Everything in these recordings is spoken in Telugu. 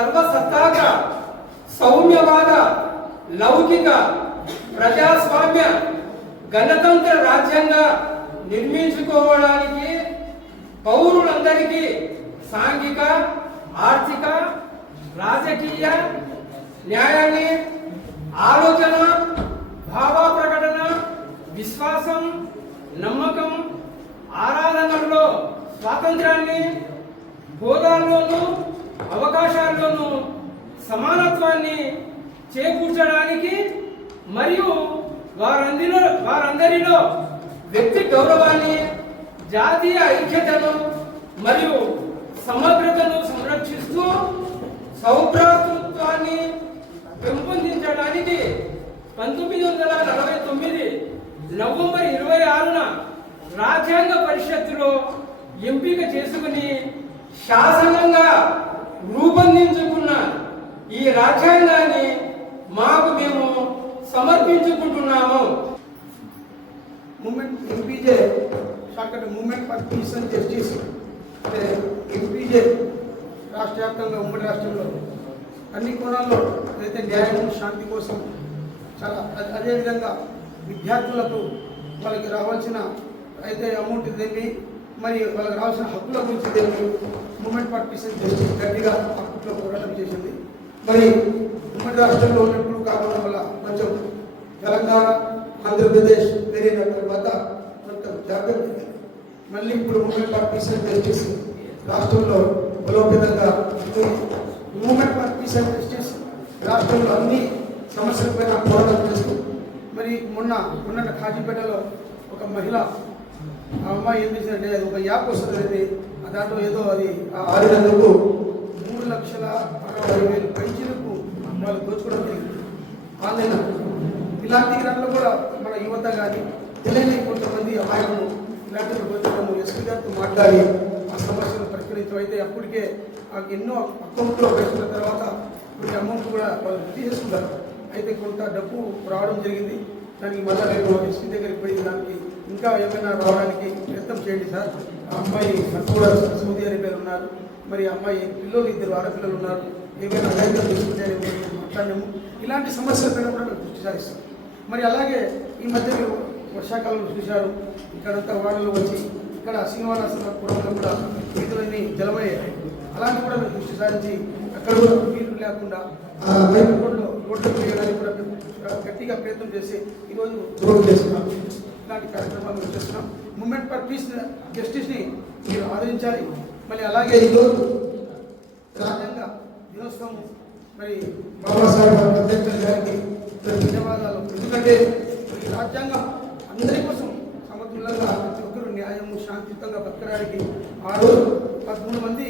సర్వసత్తాక సౌమ్యవాద లౌకిక ప్రజాస్వామ్య గణతంత్ర రాజ్యంగా నిర్మించుకోవడానికి పౌరులందరికీ సాంఘిక ఆర్థిక రాజకీయ న్యాయాన్ని ఆలోచన భావ ప్రకటన విశ్వాసం నమ్మకం ఆరాధనల్లో స్వాతంత్రాన్ని హోదాల్లోనూ అవకాశాల్లోనూ సమానత్వాన్ని చేకూర్చడానికి మరియు వారందరిలో వారందరిలో వ్యక్తి గౌరవాన్ని జాతీయ ఐక్యతను మరియు సమగ్రతను సంరక్షిస్తూ సౌభ్రాతృత్వాన్ని పెంపొందించడానికి పంతొమ్మిది వందల నలభై తొమ్మిది నవంబర్ ఇరవై ఆరున రాజ్యాంగ పరిషత్తులో ఎంపిక చేసుకుని శాసనంగా రూపొందించుకున్న ఈ రాజ్యాంగాన్ని మాకు మేము సమర్పించుకుంటున్నాము. Movement MPJ shortcut movement for peace and justice. అంటే ఎంపీజే రాష్ట్ర వ్యాప్తంగా ఉమ్మడి రాష్ట్రంలో అన్ని కోణాల్లో ఏదైతే న్యాయం శాంతి కోసం చాలా అదేవిధంగా విద్యార్థులకు వాళ్ళకి రావాల్సిన అయితే అమౌంట్ ఇదేమి మరి వాళ్ళకి రావాల్సిన హక్కుల గురించి తెలుసు మూమెంట్ పార్టీషన్ తెలుసు గట్టిగా అప్పట్లో పోరాటం చేసింది. మరి ఉమ్మడి రాష్ట్రంలో ఉన్నప్పుడు కావడం వల్ల కొంచెం తెలంగాణ ఆంధ్రప్రదేశ్ వేరైన తర్వాత కొంచెం జాగ్రత్త మళ్ళీ ఇప్పుడు మూమెంట్ పార్టీషన్ పీస్ జస్టిస్ రాష్ట్రంలో బలోపేతంగా మూమెంట్ ఫర్ జస్టిస్ రాష్ట్రంలో అన్ని సమస్యలపైన పోరాటం చేస్తూ మరి మొన్న మొన్న కాజీపేటలో ఒక మహిళ ఆ అమ్మాయి ఏం చేసిందంటే అది ఒక యాప్ వస్తుంది దాంట్లో ఏదో అది ఆ ఆడినందుకు మూడు లక్షల అరవై వేలు పెన్షన్లకు వాళ్ళు దోచుకోవడం జరిగింది. ఆన్లైన్ ఇలాంటి దాంట్లో కూడా మన యువత కానీ తెలియని కొంతమంది అమాయకులు ఇలాంటి దోచడము ఎస్పీ గారితో మాట్లాడి ఆ సమస్యను పరిష్కరించడం అయితే అప్పటికే ఎన్నో అకౌంట్లో వేసుకున్న తర్వాత కొన్ని అమౌంట్ కూడా వాళ్ళు తీసేసుకున్నారు అయితే కొంత డబ్బు రావడం జరిగింది. దానికి మళ్ళీ రేపు ఎస్పీ దగ్గరికి పోయి దానికి ఇంకా ఏమైనా రావడానికి ప్రయత్నం చేయండి సార్. ఆ అమ్మాయి నాకు కూడా సౌదీ అరేబియాలో ఉన్నారు. మరి అమ్మాయి పిల్లలు ఇద్దరు ఆడపిల్లలు ఉన్నారు. ఏమైనా అడగడం తీసుకుంటే మాట్లాడినాము ఇలాంటి సమస్యలపైన కూడా మేము దృష్టి సారిస్తాం. మరి అలాగే ఈ మధ్య మీరు వర్షాకాలం చూశారు. ఇక్కడంతా వాడలు వచ్చి ఇక్కడ శ్రీనివాసపురంలో కూడా వీధులన్నీ జలమయ్యాయి. అలాంటి కూడా మేము దృష్టి సారించి అక్కడ కూడా నీళ్ళు లేకుండా రోడ్లు రోడ్లు వేయడానికి కూడా మేము గట్టిగా ప్రయత్నం చేసి ఈరోజు రోడ్డు చేస్తున్నాం. ఇలాంటి కార్యక్రమాలు చేస్తున్నాం. మూమెంట్ ఫర్ పీస్ జస్టిస్ని మీరు ఆదరించాలి. మళ్ళీ అలాగే ఈరోజు రాజ్యాంగ దినోత్సవం మరి బాబాసాహెబ్ అంబేద్కర్ గారికి ధన్యవాదాలు. ఎందుకంటే ఈ రాజ్యాంగం అందరి కోసం సమతుల్యంగా ప్రతి ఒక్కరు న్యాయము శాంతియుతంగా బతకడానికి ఆ రోజు పదమూడు మంది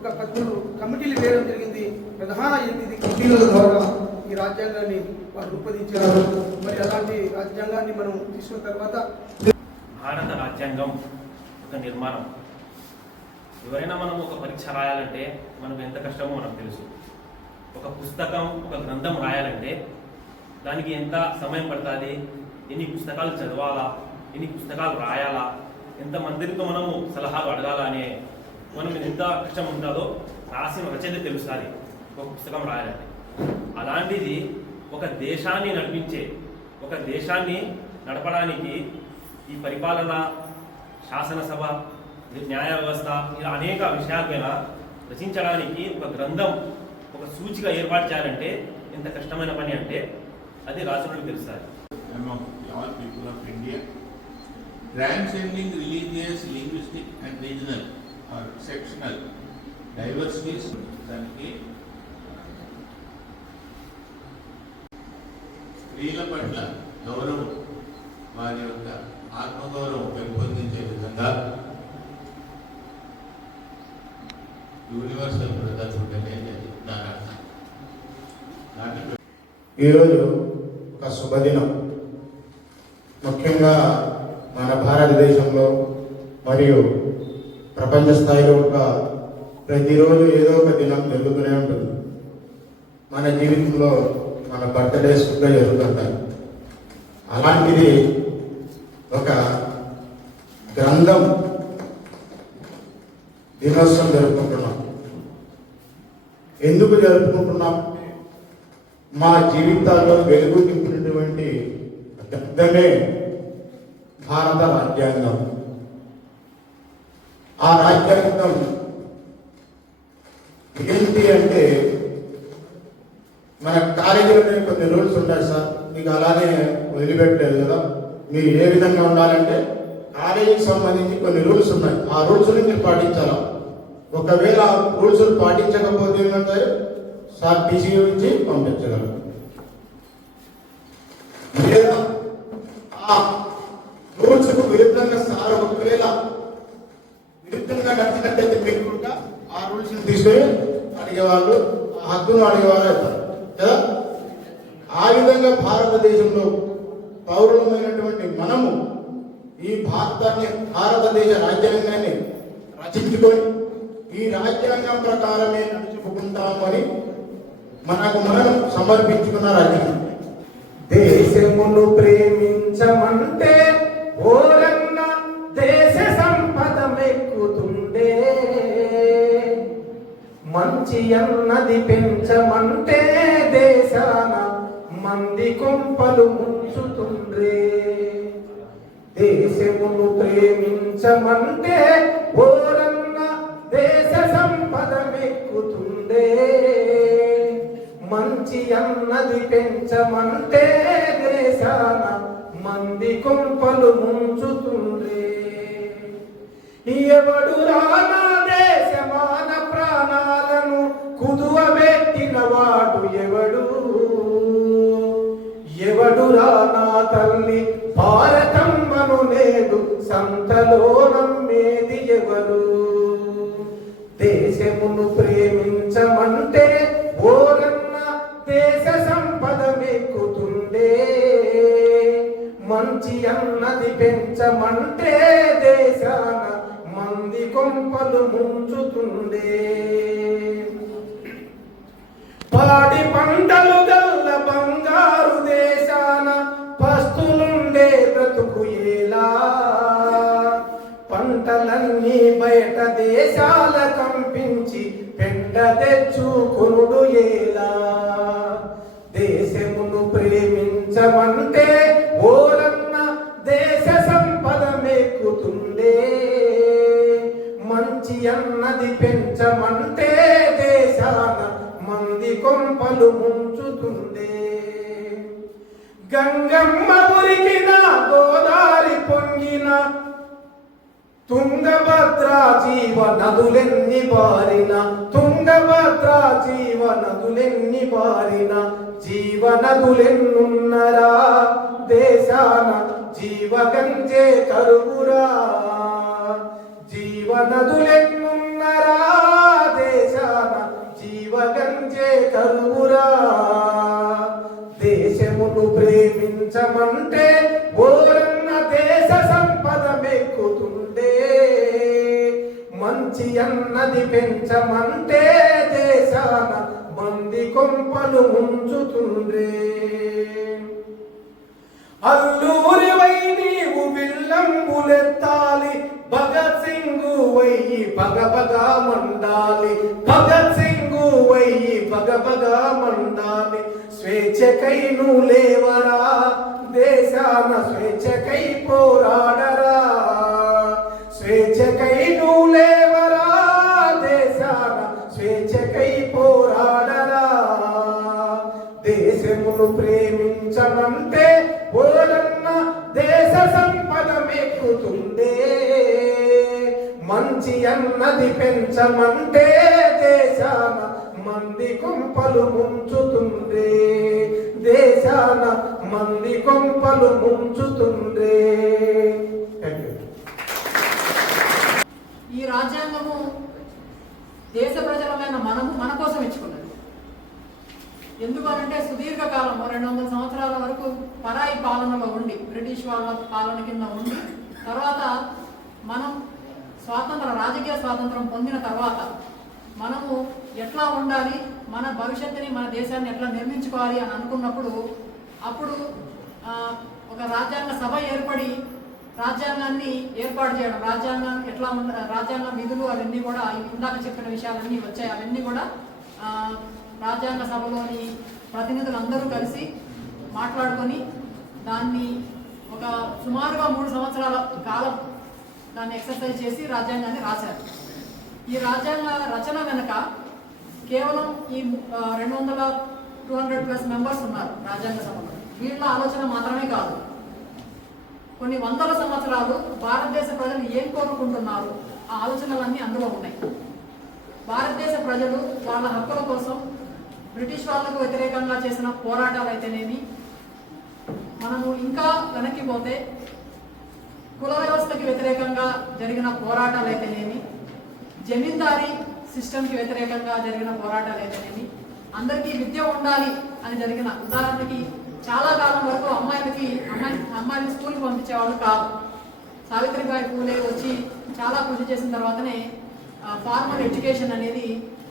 ఒక పదమూడు కమిటీలు వేయడం జరిగింది. ప్రధాన ఎనిమిది కమిటీల ద్వారా ఈ రాజ్యాంగాన్ని వారు రూపొందించారు మరి అలాంటి రాజ్యాంగాన్ని మనం తీసుకున్న తర్వాత భారత రాజ్యాంగం ఒక నిర్మాణం. ఎవరైనా మనం ఒక పరీక్ష రాయాలంటే మనకు ఎంత కష్టమో మనకు తెలుసు. ఒక పుస్తకం ఒక గ్రంథం రాయాలంటే దానికి ఎంత సమయం పడుతుంది? ఎన్ని పుస్తకాలు చదవాలా? ఎన్ని పుస్తకాలు రాయాలా? ఎంత మందిరితో మనము సలహాలు అడగాలా అనే మనం ఎంత కష్టం ఉంటుందో రాసిన రచయిత తెలుస్తుంది ఒక పుస్తకం రాయాలంటే. అలాంటిది ఒక దేశాన్ని నడిపించే ఒక దేశాన్ని నడపడానికి ఈ పరిపాలన శాసనసభ న్యాయ వ్యవస్థ ఇలా అనేక విషయాల మీద రచించడానికి ఒక గ్రంథం ఒక సూచిక ఏర్పాటు చేయాలంటే ఎంత కష్టమైన పని అంటే అది రాసులకు తెలుస్తారు. Among all people of India, transcending religious, linguistic and regional or sectional diversities. దానికి స్త్రీల పట్ల గౌరవం వారి యొక్క ఆత్మగౌరవం పెంపొందించే విధంగా యూనివర్సల్ బ్రదర్స్ అర్థం ఈరోజు ఒక శుభదినం. ముఖ్యంగా మన భారతదేశంలో మరియు ప్రపంచ స్థాయిలో ఒక ప్రతిరోజు ఏదో ఒక దినం జరుగుతూనే ఉంటుంది. మన జీవితంలో మన బర్త్డేస్ కూడా జరుగుతుంటారు అలాంటిది ఒక గ్రంథం దినోత్సవం జరుపుకుంటున్నాం. ఎందుకు జరుపుకుంటున్నాం? మా జీవితాల్లో వెలుగు నింపినటువంటి గ్రంథమే భారత రాజ్యాంగం. ఆ రాజ్యాంగం ఏంటి అంటే మన కాలేజీలోనే కొన్ని రూల్స్ ఉంటాయి సార్. మీకు అలానే వదిలిపెట్టలేదు కదా. మీరు ఏ విధంగా ఉండాలంటే కాలేజీకి సంబంధించి కొన్ని రూల్స్ ఉన్నాయి. ఆ రూల్స్ మీరు పాటించాలా? ఒకవేళ రూల్స్ పాటించకపోతే ఏంటంటే సార్ టీసీ నుంచి పంపించగలరు లేదా ఆ రూల్స్కు విరుద్ధంగా సార్ ఒకవేళ విరుద్ధంగా నచ్చినట్టయితే మీరు కూడా ఆ రూల్స్ తీసుకొని అడిగేవాళ్ళు ఆ హక్కును అడిగేవాళ్ళు అవుతారు కదా ఆ విధంగా భారతదేశంలో పౌరులమైనటువంటి మనము ఈ భారతాన్ని భారతదేశ రాజ్యాంగాన్ని తీర్చుకొని ఈ రాజ్యాంగం ప్రకారమే నడుచుకుంటామని మనకు మనం సమర్పించుకున్న రాజ్యాంగం దేశమును ప్రేమించమంటే ఓరన్న దేశ సంపద మెక్కుతుండే మంచి అన్నది పెంచమంటే దేశాన మంది కొంపలు ముంచుతుండ్రే. దేశమును ప్రేమించమంటే మంచి అన్నది పెంచమంటే దేశాన మంది కొంపలు ముంచుతుంది ఎవడు రానా దేశమాన ప్రాణాలను కుదువబెట్టిన వాడు ఎవడు? ఎవడు రానా తల్లి? భారతమ్మను నేడు సంతలో ముంచుతుండే పాడి పంట మంది పెంచమంటే దేశాన మంది కొంపలు ముంచుతుంది గంగమ్మ ఉరికిన గోదారి పొంగిన తుంగభద్ర జీవ నదులెన్ని బారిన తుంగభద్ర జీవ నదులెన్ని బారిన జీవ నదులెన్నున్నరా దేశాన జీవ గంజే కరువురా. జీవ నదులెన్నున్నరా దేశాన జీవ కరువురా. దేశమును ప్రేమించమంటే ఓరన్న దేశ సంపద మెక్కుతుండే మంచి అన్నది పెంచమంటే దేశాన మంది కొంపలు ఉంచుతుండే అల్లూరి వై నీవు విల్లంబులెత్తాలి భగత్ సింగు వయ్యి పగ పగ మండాలి. భగత్ సింగు వయ్యి పగ పగ మండాలి. స్వేచ్ఛకై నువ్వు లేవరా? దేశాన స్వేచ్ఛకై పోరాడరా? దేశమంటే దేశాన మంది కొంపలు ముంచుతుందే. దేశాన మంది కొంపలు ముంచుతుందే. ఈ రాజ్యాంగము దేశ ప్రజలమైన మనము మన కోసం ఇచ్చుకున్నది. ఎందుకనంటే సుదీర్ఘకాలం రెండు వందల సంవత్సరాల వరకు పరాయి పాలనలో ఉండి బ్రిటిష్ వాళ్ళ పాలన కింద ఉండి తర్వాత మనం స్వాతంత్ర రాజకీయ స్వాతంత్రం పొందిన తర్వాత మనము ఎట్లా ఉండాలి మన భవిష్యత్తుని మన దేశాన్ని ఎట్లా నిర్మించుకోవాలి అని అనుకున్నప్పుడు అప్పుడు ఒక రాజ్యాంగ సభ ఏర్పడి రాజ్యాంగాన్ని ఏర్పాటు చేయడం రాజ్యాంగం ఎట్లా ఉండ రాజ్యాంగ విధులు అవన్నీ కూడా ఇందాక చెప్పిన విషయాలన్నీ వచ్చాయి. అవన్నీ కూడా రాజ్యాంగ సభలోని ప్రతినిధులందరూ కలిసి మాట్లాడుకొని దాన్ని ఒక సుమారుగా మూడు సంవత్సరాల కాలం దాన్ని ఎక్సర్సైజ్ చేసి రాజ్యాంగాన్ని రాశారు. ఈ రాజ్యాంగ రచన వెనుక కేవలం ఈ రెండు వందల టూ హండ్రెడ్ ప్లస్ మెంబర్స్ ఉన్నారు రాజ్యాంగ సభలో. వీళ్ళ ఆలోచన మాత్రమే కాదు. కొన్ని వందల సంవత్సరాలు భారతదేశ ప్రజలు ఏం కోరుకుంటున్నారు? ఆ ఆలోచనలన్నీ అందులో ఉన్నాయి. భారతదేశ ప్రజలు వాళ్ళ హక్కుల కోసం బ్రిటిష్ వాళ్ళకు వ్యతిరేకంగా చేసిన పోరాటాలు అయితేనేమి మనము ఇంకా వెనక్కి పోతే కుల వ్యవస్థకి వ్యతిరేకంగా జరిగిన పోరాటాలు అయితేనేమి? జమీందారీ సిస్టమ్కి వ్యతిరేకంగా జరిగిన పోరాటాలు అయితేనేమి? అందరికీ విద్య ఉండాలి అని జరిగిన ఉదాహరణకి చాలా కాలం వరకు అమ్మాయిలకి అమ్మాయి అమ్మాయిని స్కూల్కి పంపించేవాళ్ళు కాదు. సావిత్రిబాయి పూలే వచ్చి చాలా కృషి చేసిన తర్వాతనే ఫార్మల్ ఎడ్యుకేషన్ అనేది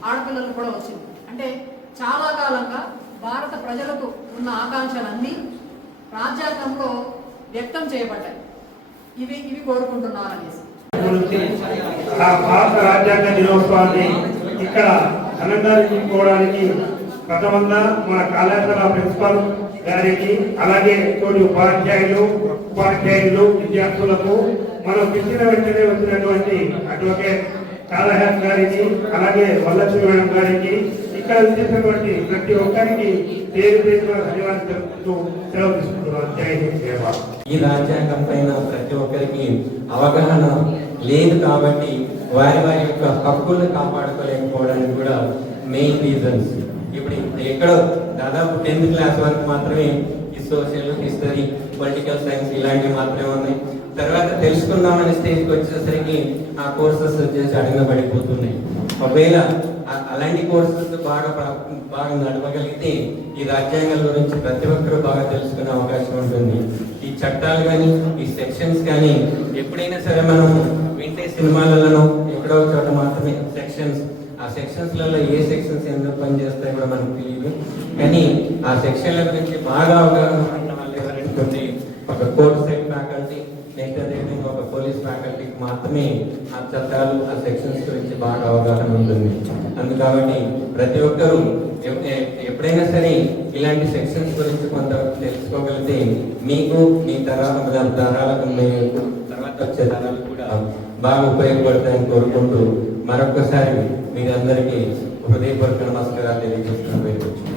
ఆడపిల్లలకు కూడా వచ్చింది. అంటే చాలా కాలంగా భారత ప్రజలకు ఉన్న ఆకాంక్షలన్నీ రాజ్యాంగంలో వ్యక్తం చేయబడ్డాయి. ఇవి ఇవి కోరుకుంటున్నారు అనేసి ఆ భారత రాజ్యాంగ దినోత్సవాన్ని ఇక్కడ ఘనంగా జరుపుకోవడానికి ప్రథమంగా మన కళాశాల ప్రిన్సిపల్ గారికి అలాగే తోటి ఉపాధ్యాయులు ఉపాధ్యాయులు విద్యార్థులకు మనం పిలిచిన వెంటనే వచ్చినటువంటి అడ్వకేట్ కాళహాస్ గారికి అలాగే వల్లక్ష్మి మేడం గారికి ఇక్కడ విచ్చేసినటువంటి ప్రతి ఒక్కరికి పేరు పేరు ధన్యవాదాలు తెలుపుతూ సెలవు తీసుకుంటున్నాను. జై హింద్ జయ భారత్. ఈ రాజ్యాంగం పైన ప్రతి ఒక్కరికి అవగాహన లేదు కాబట్టి వారి వారి యొక్క హక్కులను కాపాడుకోలేకపోవడానికి కూడా మెయిన్ రీజన్స్ ఇప్పుడు ఎక్కడో దాదాపు టెన్త్ క్లాస్ వరకు మాత్రమే ఈ సోషల్ హిస్టరీ పొలిటికల్ సైన్స్ ఇలాంటివి మాత్రమే ఉన్నాయి. తర్వాత తెలుసుకుందామనే స్టేజ్కి వచ్చేసరికి ఆ కోర్సెస్ వచ్చేసి అడిగిన పడిపోతున్నాయి ఒకవేళ అలాంటి కోర్సెస్ బాగా బాగా నడపగలిగితే ఈ రాజ్యాంగం గురించి ప్రతి ఒక్కరూ బాగా తెలుసుకునే అవకాశం ఉంటుంది. చట్టాలు కానీ ఈ సెక్షన్స్ కానీ ఎప్పుడైనా సరే మనం వింటే సినిమాలలో ఎక్కడో ఒక చోట మాత్రమే సెక్షన్స్ ఆ సెక్షన్స్లలో ఏ సెక్షన్స్ ఎందుకు పనిచేస్తాయో కూడా మనకు తెలియదు కానీ ఆ సెక్షన్ల గురించి బాగా అవగాహన ఉన్న వాళ్ళు ఎవరంటే ఒక కోర్ట్ సైడ్ ఫ్యాకల్టీ లేకపోతే ఒక పోలీస్ ఫ్యాకల్టీకి మాత్రమే ఆ చట్టాలు ఆ సెక్షన్స్ గురించి బాగా అవగాహన ఉంటుంది. అందు కాబట్టి ప్రతి ఒక్కరూ ఎప్పుడైనా సరే ఇలాంటి సెక్షన్స్ గురించి కొంత తెలుసుకోగలిగితే మీకు మీ తరాల తరాలకు మీ తర్వాత వచ్చే తరాలకు కూడా బాగా ఉపయోగపడతాయని కోరుకుంటూ మరొకసారి మీరందరికీ హృదయపూర్వక నమస్కారాలు తెలియజేస్తున్నాను.